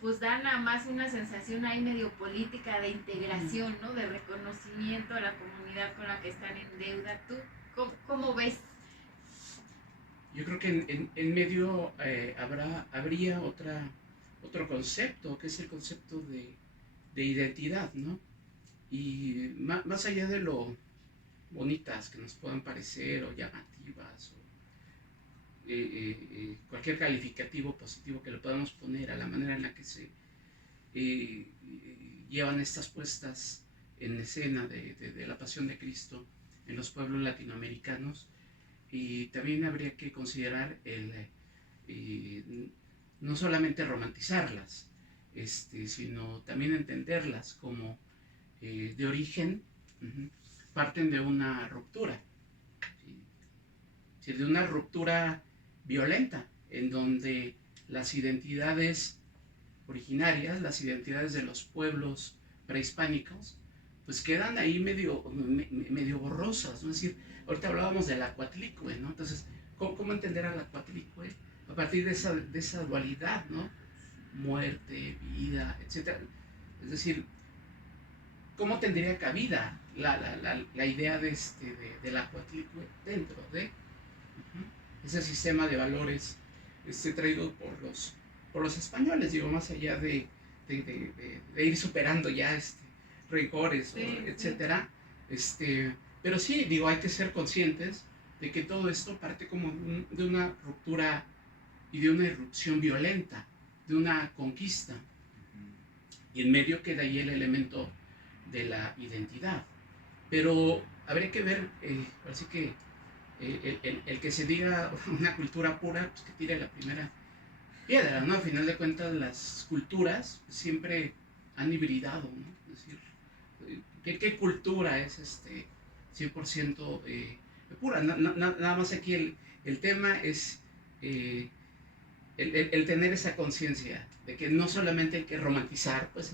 pues da nada más una sensación ahí medio política de integración, ¿no? De reconocimiento a la comunidad con la que están en deuda. ¿Tú cómo ves? Yo creo que en medio habría otro concepto, que es el concepto de de identidad, ¿no? Y más allá de lo bonitas que nos puedan parecer o llamativas o cualquier calificativo positivo que le podamos poner a la manera en la que se llevan estas puestas en escena de la pasión de Cristo en los pueblos latinoamericanos, y también habría que considerar no solamente romantizarlas, sino también entenderlas como de origen, parten de una ruptura, ¿sí? De una ruptura violenta, en donde las identidades originarias, las identidades de los pueblos prehispánicos, pues quedan ahí medio borrosas, ¿no? Es decir, ahorita hablábamos del Acuatlicue, ¿no? Entonces, ¿cómo entender al Acuatlicue? A partir de esa dualidad, ¿no? Muerte, vida, etc. Es decir, ¿cómo tendría cabida la idea del Acuatlicue dentro de ese sistema de valores traído por los españoles? Digo, más allá de ir superando ya rencores, sí, etcétera. Pero sí, digo, hay que ser conscientes de que todo esto parte como de una ruptura y de una irrupción violenta, de una conquista. Y en medio queda ahí el elemento de la identidad. Pero habría que ver, así que el que se diga una cultura pura, pues que tire la primera piedra, ¿no? Al final de cuentas, las culturas siempre han hibridado, ¿no? Es decir, ¿qué cultura es 100% pura? Nada más aquí el tema es el tener esa conciencia de que no solamente hay que romantizar pues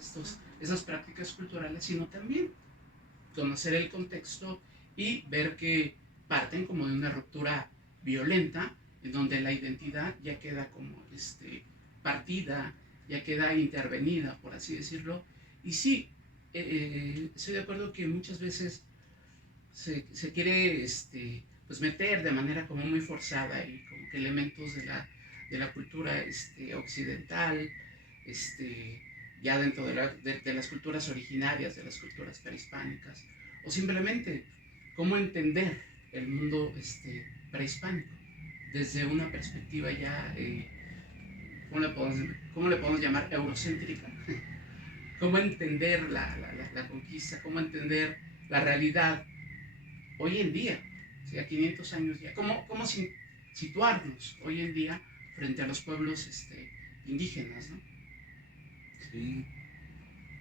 esas prácticas culturales, sino también conocer el contexto y ver que parten como de una ruptura violenta, en donde la identidad ya queda como partida, ya queda intervenida, por así decirlo. Y sí, estoy de acuerdo que muchas veces se quiere pues meter de manera como muy forzada y como que elementos de la cultura occidental, ya dentro de las culturas originarias, de las culturas prehispánicas, o simplemente cómo entender el mundo prehispánico desde una perspectiva ya, ¿cómo le podemos llamar? Eurocéntrica. Cómo entender la conquista, cómo entender la realidad hoy en día, ¿sí? A 500 años ya. ¿Cómo situarnos hoy en día frente a los pueblos indígenas, ¿no? Sí,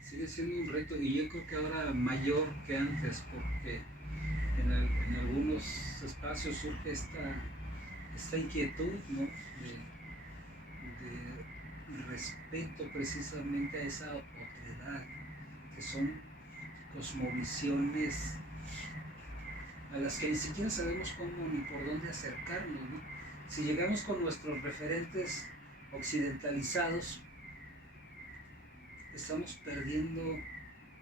sigue siendo un reto, y yo creo que ahora mayor que antes, porque en algunos espacios surge esta inquietud, ¿no? de respeto precisamente a esa otredad, que son cosmovisiones a las que ni siquiera sabemos cómo ni por dónde acercarnos, ¿no? Si llegamos con nuestros referentes occidentalizados, estamos perdiendo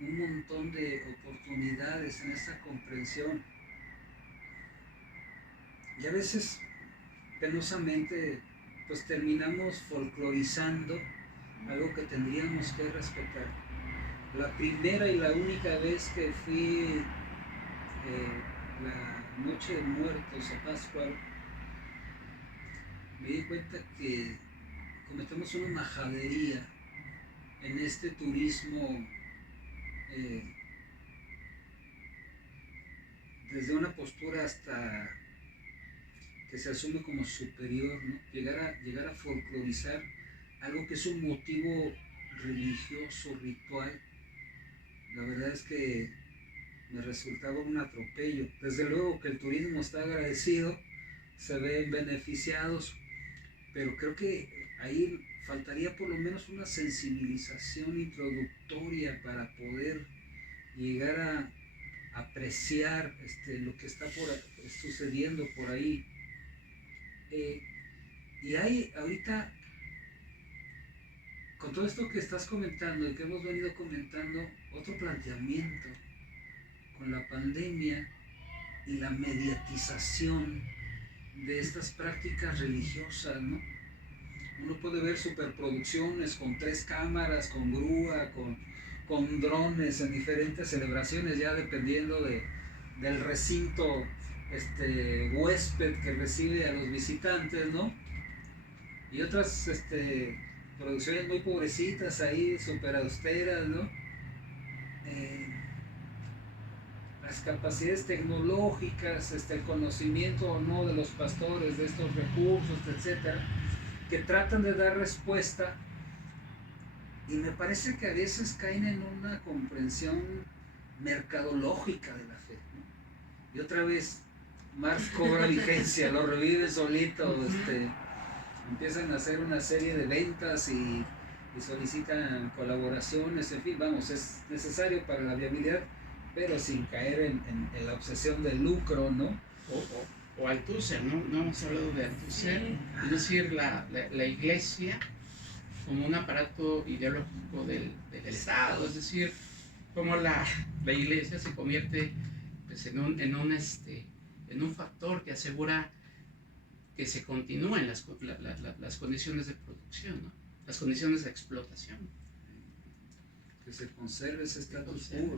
un montón de oportunidades en esta comprensión. Y a veces, penosamente, pues terminamos folclorizando algo que tendríamos que respetar. La primera y la única vez que fui la Noche de Muertos a Pascual, me di cuenta que cometemos una majadería en este turismo desde una postura hasta que se asume como superior, ¿no? Llegar a folclorizar algo que es un motivo religioso, ritual. La verdad es que me resultaba un atropello. Desde luego que el turismo está agradecido, se ven beneficiados, pero creo que ahí faltaría por lo menos una sensibilización introductoria para poder llegar a apreciar lo que está sucediendo por ahí. Y hay ahorita, con todo esto que estás comentando y que hemos venido comentando, otro planteamiento con la pandemia y la mediatización de estas prácticas religiosas, ¿no? Uno puede ver superproducciones con 3 cámaras, con grúa, con con drones en diferentes celebraciones, ya dependiendo del recinto huésped que recibe a los visitantes, ¿no? Y otras producciones muy pobrecitas ahí, súper austeras, ¿no? Las capacidades tecnológicas, el conocimiento o no de los pastores de estos recursos, etcétera, que tratan de dar respuesta, y me parece que a veces caen en una comprensión mercadológica de la fe, ¿no? Y otra vez Marx cobra vigencia, lo revive solito, empiezan a hacer una serie de ventas y solicitan colaboraciones, en fin, vamos, es necesario para la viabilidad, pero sin caer en la obsesión del lucro, ¿no? O Althusser, ¿no? No hemos hablado de Althusser, sí. Es decir, la iglesia como un aparato ideológico del Estado, es decir, como la iglesia se convierte pues, en un factor que asegura que se continúen las condiciones de producción, ¿no? Las condiciones de explotación. Que se conserve ese status quo, ¿no?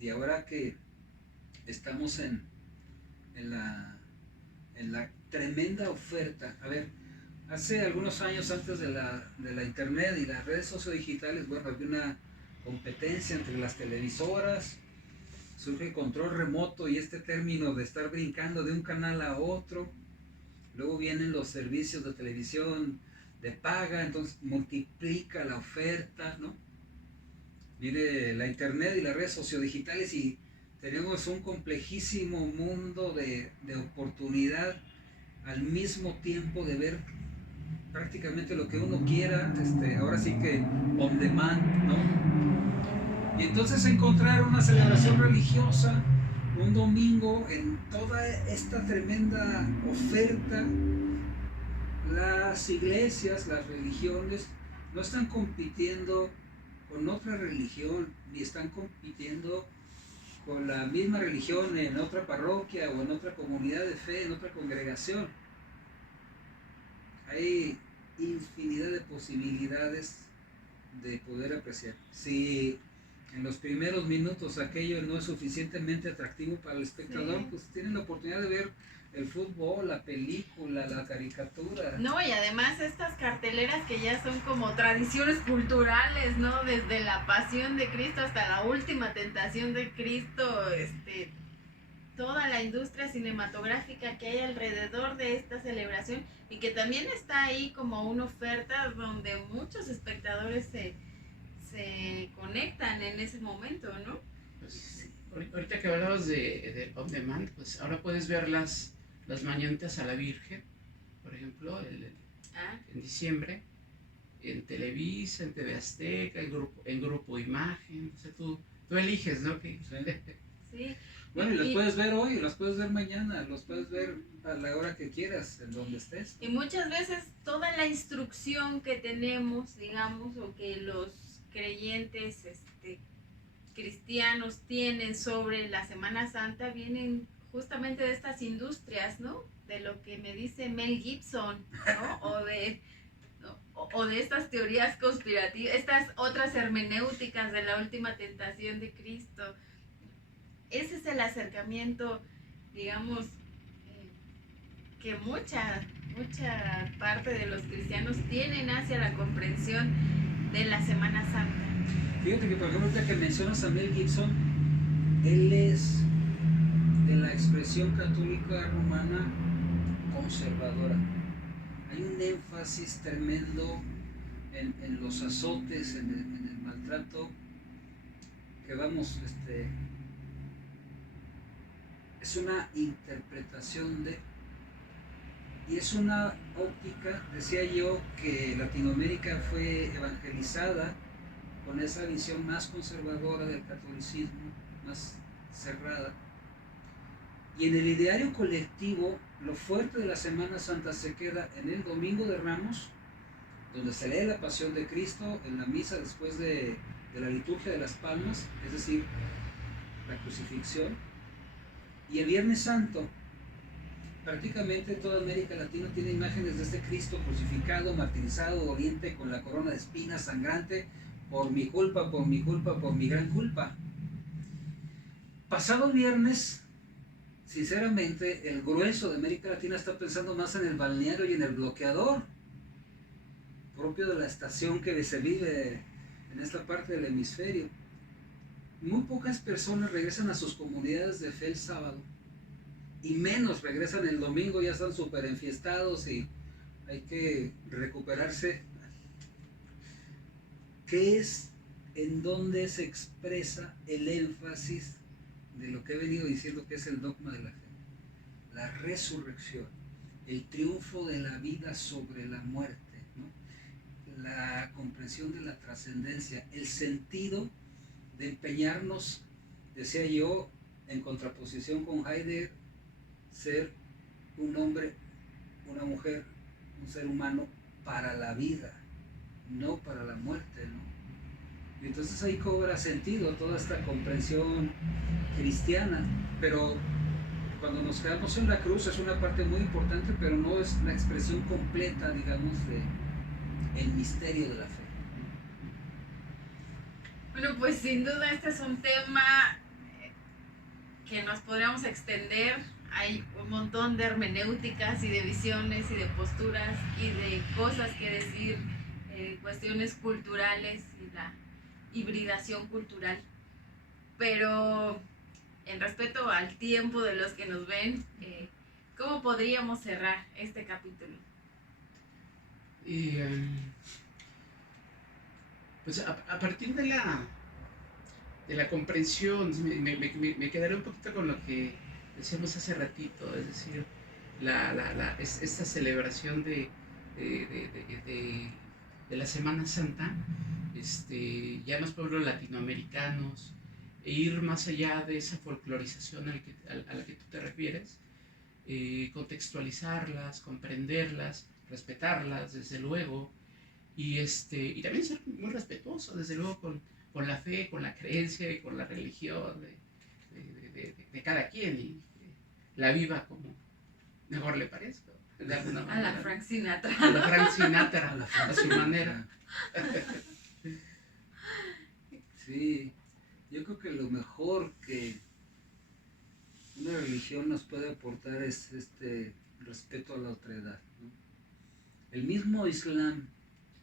Y ahora que estamos en la tremenda oferta, a ver, hace algunos años antes de la internet y las redes sociodigitales, bueno, había una competencia entre las televisoras, surge el control remoto y este término de estar brincando de un canal a otro, luego vienen los servicios de televisión de paga, entonces multiplica la oferta, ¿no? Viene la internet y las redes sociodigitales y tenemos un complejísimo mundo de oportunidad al mismo tiempo de ver prácticamente lo que uno quiera, ahora sí que on demand, ¿no? Y entonces encontrar una celebración religiosa un domingo en toda esta tremenda oferta, las iglesias, las religiones no están compitiendo con otra religión, ni están compitiendo con la misma religión en otra parroquia o en otra comunidad de fe, en otra congregación. Hay infinidad de posibilidades de poder apreciar. Si en los primeros minutos aquello no es suficientemente atractivo para el espectador, sí, pues tienen la oportunidad de ver el fútbol, la película, la caricatura. No, y además estas carteleras que ya son como tradiciones culturales, ¿no? Desde la pasión de Cristo hasta la última tentación de Cristo, toda la industria cinematográfica que hay alrededor de esta celebración y que también está ahí como una oferta donde muchos espectadores se conectan en ese momento, ¿no? Pues, ahorita que hablabas de on demand, pues ahora puedes ver las mañanitas a la Virgen, por ejemplo, en diciembre, en Televisa, en TV Azteca, en Grupo Imagen, o sea, tú eliges, ¿no? Sí. Bueno, y las puedes ver hoy, las puedes ver mañana, las puedes ver a la hora que quieras, en donde estés. Y muchas veces toda la instrucción que tenemos, digamos, o que los creyentes cristianos tienen sobre la Semana Santa vienen justamente de estas industrias, ¿no? De lo que me dice Mel Gibson, ¿no? O de estas teorías conspirativas, estas otras hermenéuticas de la última tentación de Cristo. Ese es el acercamiento, digamos, que mucha parte de los cristianos tienen hacia la comprensión de la Semana Santa. Fíjate que, por ejemplo, ahorita que mencionas a Mel Gibson, él es de la expresión católica romana conservadora. Hay un énfasis tremendo en los azotes, en el maltrato, que vamos, es una interpretación y es una óptica. Decía yo que Latinoamérica fue evangelizada con esa visión más conservadora del catolicismo, más cerrada, y en el ideario colectivo lo fuerte de la Semana Santa se queda en el Domingo de Ramos, donde se lee la Pasión de Cristo en la misa después de la liturgia de las Palmas, es decir, la crucifixión, y el Viernes Santo. Prácticamente toda América Latina tiene imágenes de este Cristo crucificado, martirizado, doliente, con la corona de espinas, sangrante, por mi culpa, por mi gran culpa. Pasado viernes, sinceramente, el grueso de América Latina está pensando más en el balneario y en el bloqueador, propio de la estación que se vive en esta parte del hemisferio. Muy pocas personas regresan a sus comunidades de fe el sábado, y menos regresan el domingo, ya están súper enfiestados y hay que recuperarse. ¿Qué es en donde se expresa el énfasis de lo que he venido diciendo que es el dogma de la fe? La resurrección, el triunfo de la vida sobre la muerte, ¿no? La comprensión de la trascendencia, el sentido de empeñarnos, decía yo, en contraposición con Heidegger, ser un hombre, una mujer, un ser humano para la vida, no para la muerte, ¿no? Y entonces ahí cobra sentido toda esta comprensión cristiana, pero cuando nos quedamos en la cruz es una parte muy importante, pero no es la expresión completa, digamos, de el misterio de la fe. Bueno, pues sin duda este es un tema que nos podríamos extender. Hay un montón de hermenéuticas y de visiones y de posturas y de cosas que decir, cuestiones culturales y la hibridación cultural. Pero en respeto al tiempo de los que nos ven, ¿cómo podríamos cerrar este capítulo? Pues a partir de la comprensión, me quedaré un poquito con lo que decíamos hace ratito, es decir, esta celebración de la Semana Santa, ya en los pueblos latinoamericanos, e ir más allá de esa folclorización a la que tú te refieres, contextualizarlas, comprenderlas, respetarlas, desde luego, y también ser muy respetuoso, desde luego, con la fe, con la creencia y con la religión de cada quien, y la viva como mejor le parezca, de alguna manera. A la Frank Sinatra. A la Frank Sinatra, a su manera. Sí, yo creo que lo mejor que una religión nos puede aportar es este respeto a la otredad, ¿no? El mismo Islam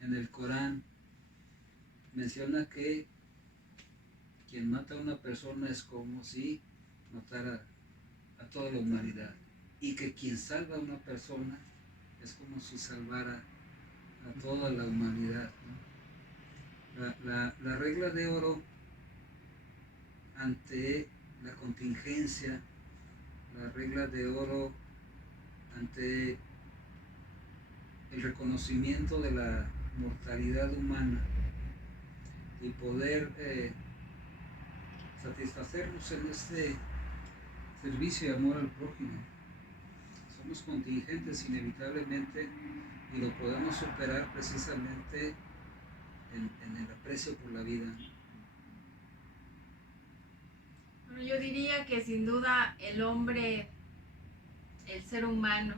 en el Corán menciona que quien mata a una persona es como si matara a toda la humanidad, y que quien salva a una persona es como si salvara a toda la humanidad, ¿no? La regla de oro ante la contingencia, la regla de oro ante el reconocimiento de la mortalidad humana y poder satisfacernos en este servicio y amor al prójimo. Somos contingentes inevitablemente y lo podemos superar precisamente en el aprecio por la vida. Bueno, yo diría que sin duda el hombre, el ser humano,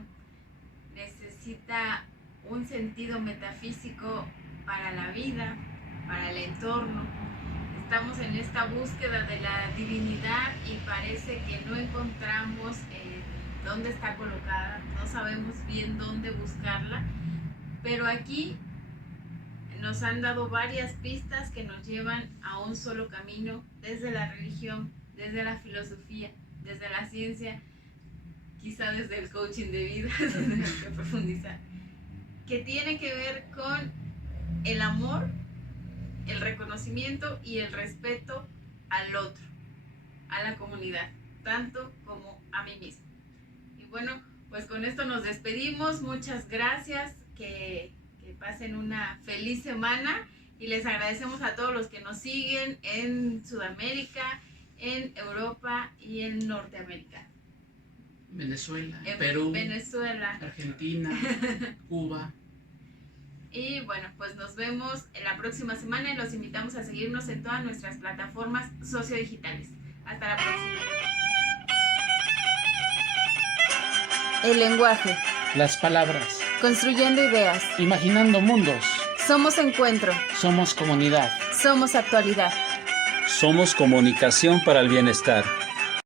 necesita un sentido metafísico para la vida, para el entorno. Estamos en esta búsqueda de la divinidad y parece que no encontramos dónde está colocada, no sabemos bien dónde buscarla, pero aquí nos han dado varias pistas que nos llevan a un solo camino, desde la religión, desde la filosofía, desde la ciencia, quizá desde el coaching de vida, tenemos que profundizar, que tiene que ver con el amor, el reconocimiento y el respeto al otro, a la comunidad, tanto como a mí mismo. Y bueno, pues con esto nos despedimos. Muchas gracias, que pasen una feliz semana y les agradecemos a todos los que nos siguen en Sudamérica, en Europa y en Norteamérica. Venezuela, Perú, Venezuela, Argentina, Cuba. Y bueno, pues nos vemos en la próxima semana y los invitamos a seguirnos en todas nuestras plataformas sociodigitales. Hasta la próxima. El lenguaje. Las palabras. Construyendo ideas. Imaginando mundos. Somos encuentro. Somos comunidad. Somos actualidad. Somos comunicación para el bienestar.